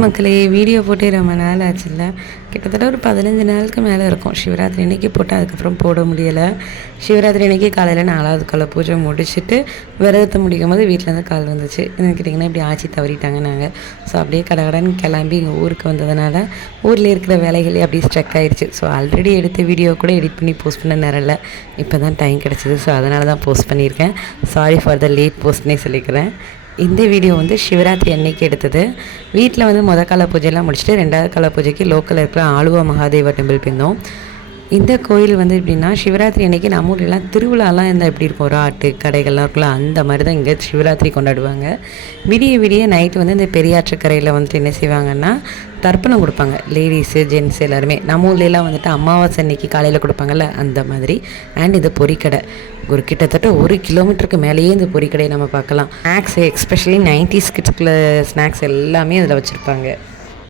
மக்களே, வீடியோ போட்டே ரொம்ப நாள் ஆச்சுல்ல. கிட்டத்தட்ட ஒரு 15 நாளுக்கு மேலே இருக்கும். சிவராத்திரி அன்னைக்கு போட்டு அதுக்கப்புறம் போட முடியலை. சிவராத்திரி அன்னைக்கு காலையில் 4வது காலை பூஜை முடிச்சுட்டு விரதத்தை முடிக்கும் போது வீட்டிலேருந்து கால் வந்துச்சு. என்ன கேட்டிங்கன்னா, இப்படி ஆட்சி தவறிட்டாங்க நாங்கள். ஸோ அப்படியே கடகடன்னு கிளம்பி எங்கள் ஊருக்கு வந்ததுனால ஊரில் இருக்கிற வேலைகளே அப்படியே ஸ்ட்ரக் ஆகிடுச்சு. ஸோ ஆல்ரெடி எடுத்த வீடியோ கூட எடிட் பண்ணி போஸ்ட் பண்ண நேரம் இல்லை. இப்போ தான் டைம் கிடச்சிது. ஸோ அதனால தான் போஸ்ட் பண்ணியிருக்கேன். சாரி ஃபார் த லேட் போஸ்ட்னே சொல்லிக்கிறேன். இந்த வீடியோ வந்து சிவராத்திரி அன்னைக்கு எடுத்தது. வீட்டில் வந்து கால பூஜையெல்லாம் முடிச்சுட்டு 2வது கால பூஜைக்கு லோக்கலில் இருக்கிற ஆலுவா மகாதேவா டெம்பிள் போயிருந்தோம். இந்த கோயில் வந்து எப்படின்னா, சிவராத்திரி அன்னைக்கு நம்ம ஊர்லாம் திருவிழாலாம் இருந்தால் எப்படி இருக்கும், ஒரு ஆட்டு கடைகள்லாம் இருக்குல்ல, அந்த மாதிரி தான் இங்கே சிவராத்திரி கொண்டாடுவாங்க. விடிய விடிய நைட்டு வந்து இந்த பெரியாற்றுக்கரையில் வந்துட்டு என்ன செய்வாங்கன்னா, தர்ப்பணம் கொடுப்பாங்க. லேடிஸு ஜென்ட்ஸ் எல்லாருமே. நம்ம ஊர்லலாம் வந்துட்டு அமாவாசை அன்னைக்கு காலையில் கொடுப்பாங்கல்ல, அந்த மாதிரி. அண்ட் இது பொரிக்கடை. ஒரு கிட்டத்தட்ட 1 கிலோமீட்டருக்கு மேலேயே இந்த பொரிக்கடையை நம்ம பார்க்கலாம். ஸ்நாக்ஸு எஸ்பெஷலி 90s கிட்ஸ்குள்ள ஸ்நாக்ஸ் எல்லாமே அதில் வச்சுருப்பாங்க.